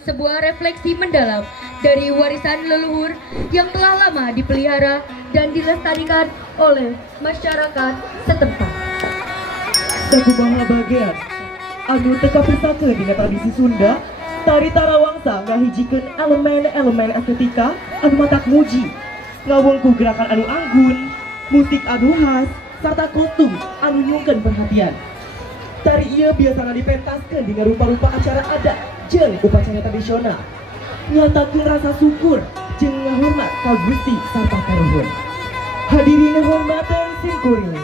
Sebuah refleksi mendalam dari warisan leluhur yang telah lama dipelihara dan dilestarikan oleh masyarakat setempat. Sakumaha bagian anu teka pisake dina tradisi Sunda, tari tarawangsa ngahijikeun elemen-elemen estetika anu matak muji, ngawungku gerakan anu anggun, musik anu khas, serta kostum anu nyungkeun perhatian. Tari ieu biasana dipentaskeun dina rupa-rupa acara adat jeung upacara tradisional, nyatakeun rasa syukur jeung ngahormat ka Gusti sarta karuhun. Hadirin hormatan simkuring,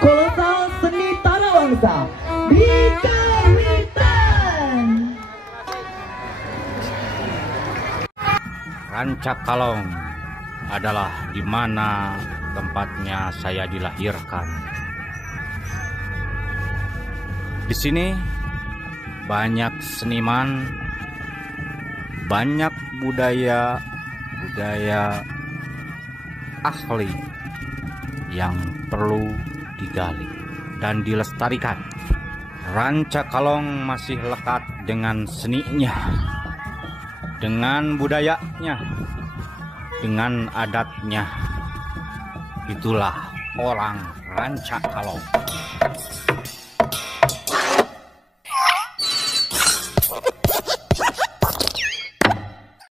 kolosal seni tarawangsa dikawitan. Rancakalong adalah di mana tempatnya saya dilahirkan. Di sini banyak seniman, banyak budaya asli yang perlu digali dan dilestarikan. Rancakalong masih lekat dengan seninya, dengan budayanya, dengan adatnya. Itulah orang Rancakalong.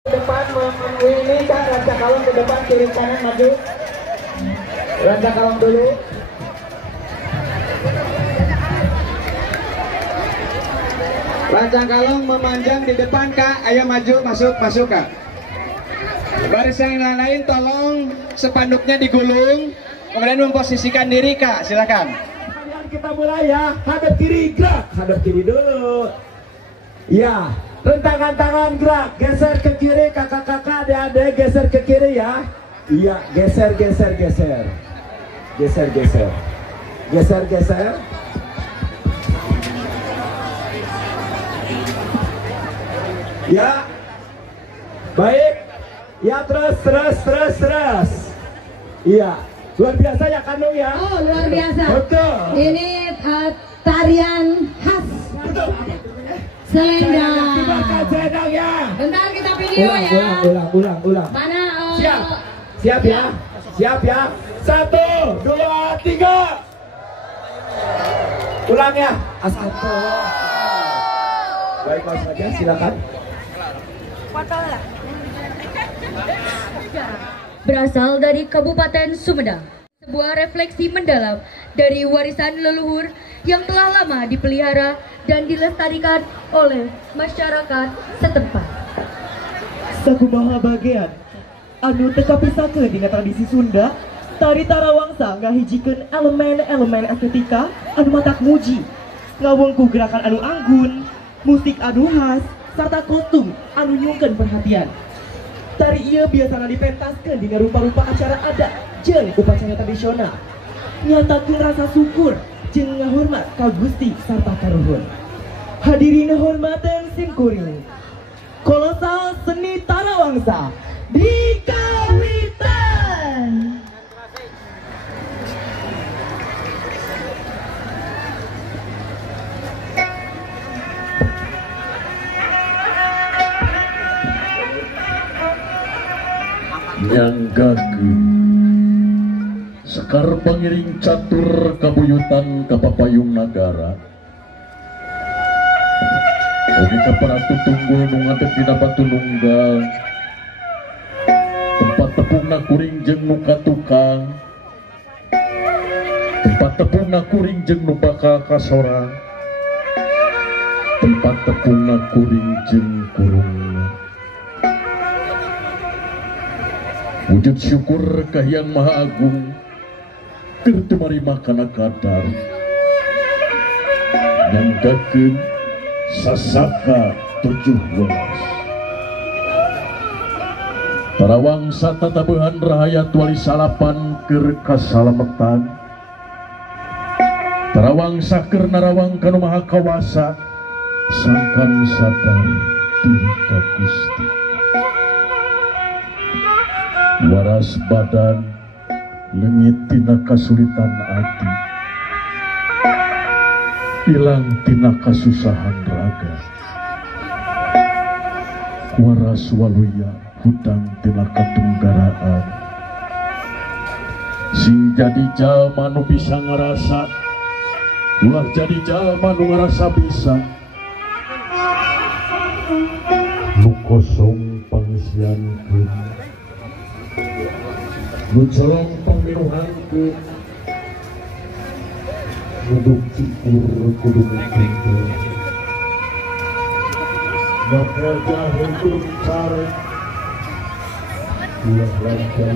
Depan ini kan Rancakalong ke depan, kiri kanan maju. Rancakalong dulu. Rancakalong memanjang di depan Kak, ayo maju masuk Kak. Barisan yang lain tolong spanduknya digulung, kemudian memposisikan diri Kak, silakan. Kita mulai ya, hadap kiri gerak, hadap kiri dulu. Ya, rentangkan tangan gerak, geser ke kiri kakak-kakak, adik-adik geser ke kiri ya. Iya, geser. Ya, baik. Ya, terus. Iya, luar biasa ya Kandung ya. Oh, luar biasa. Betul. Ini tarian khas selendang. Selendang ya. Bentar kita video ya. Ulang. Mana? Siap ya. 1, 2, 3. Ulang ya. Asal. Baik, langsung saja silakan. Berasal dari Kabupaten Sumedang, sebuah refleksi mendalam dari warisan leluhur yang telah lama dipelihara dan dilestarikan oleh masyarakat setempat. Sakumaha bagian anu teka pisake dina tradisi Sunda, tari tarawangsa ngahijikeun elemen-elemen estetika anu matak muji, ngawungku gerakan anu anggun, musik anu khas, serta kostum anu nyungkeun perhatian. Tari ieu biasana dipentaskeun dina rupa-rupa acara adat jeung upacara tradisional, nyatakeun rasa syukur jeung ngahormat ka Gusti sarta karuhun. Hadirin hormatan simkuring, kolosal seni tarawangsa dikawitan. Nyanggakeun sekar pangiring catur kabuyutan kapapayung nagara, oge ka paratu tunggul nu ngadeg dina batu nunggal, tempat tepungna kuring jeung nu katukang, tempat tepungna kuring jeung nu bakal kasorang, tempat tepungna kuring jeung kurungna. Wujud syukur ka Hyang Maha Agung keur teu marima kana kadar, nyanggakeun sasaka 17. Tarawangsa tatabeuhan rahayat wali salapan keur kasalametan, tarawangsa keur narawang kanu maha kawasa, sangkan sadar diri ka Gusti. Waras badan leungit tina kasulitan ati, ilang tina kasusahan raga. waras waluya hutang tina katunggaraan sing jadi jalma nu bisa ngerasa ulah jadi jalma nu ngerasa bisa nu kosong pangisiankeun nu colong paminuhankeun duduk cikur kudu mikir bakal jahil kudu mencari ulah lancar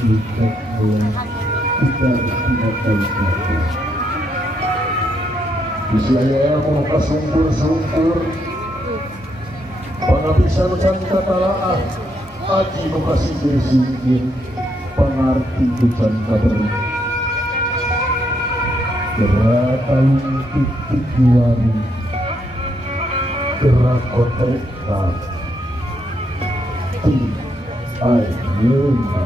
cikikat mulai kita tidak Bisaya mau kasungkur-sungkur pangabisan can katalaah aji nu kasingkir-singkir pangarti can kaberi gerak alung titik diwari gerak kotekta ti ayeuna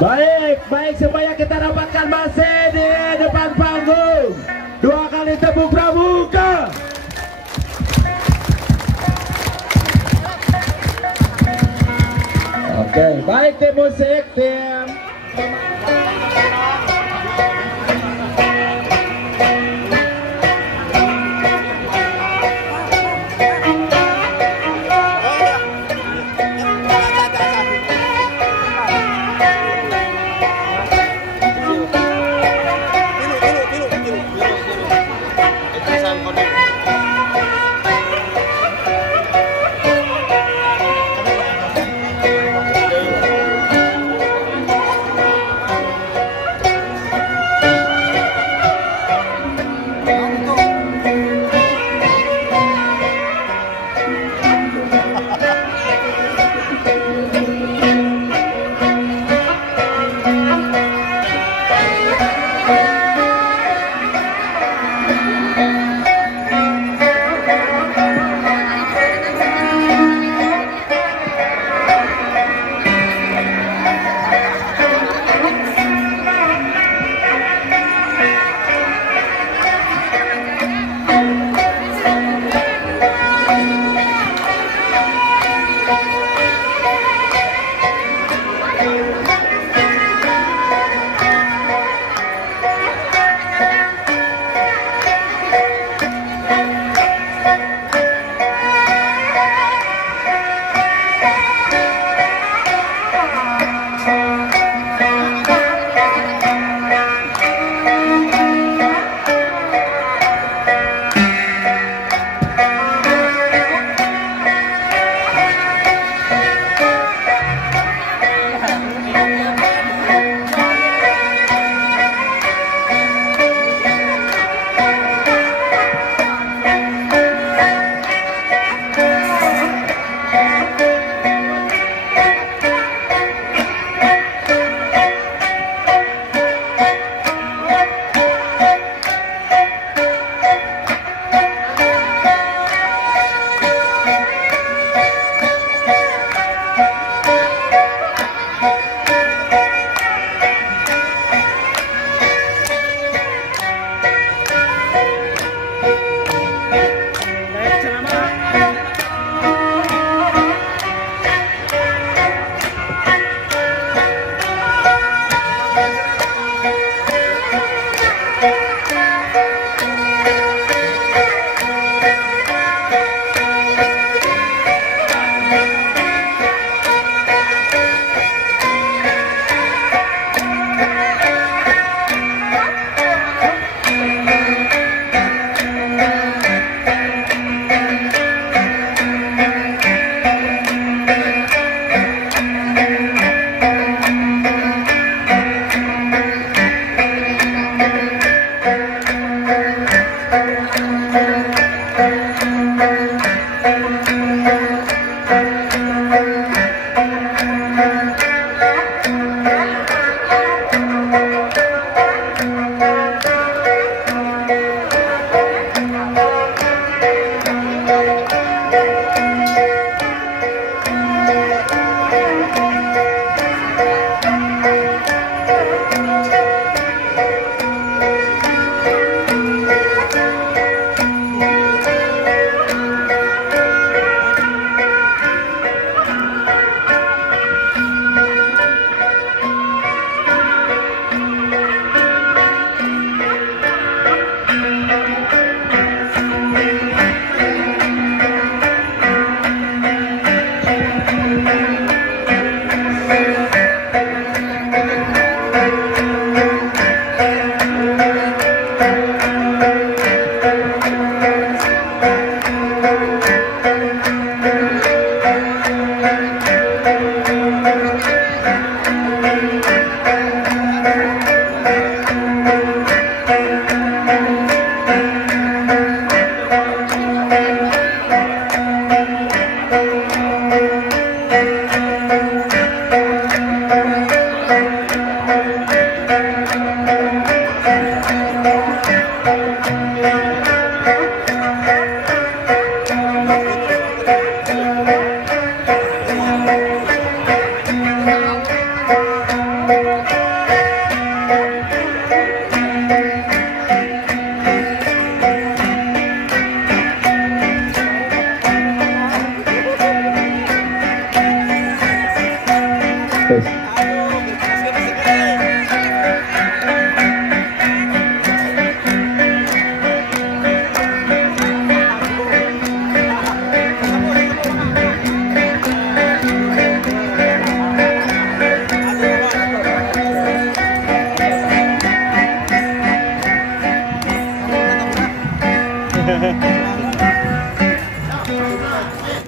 Baik supaya kita dapatkan masih di depan panggung. 2 kali tepuk pramuka. Oke, baik tim musik, tim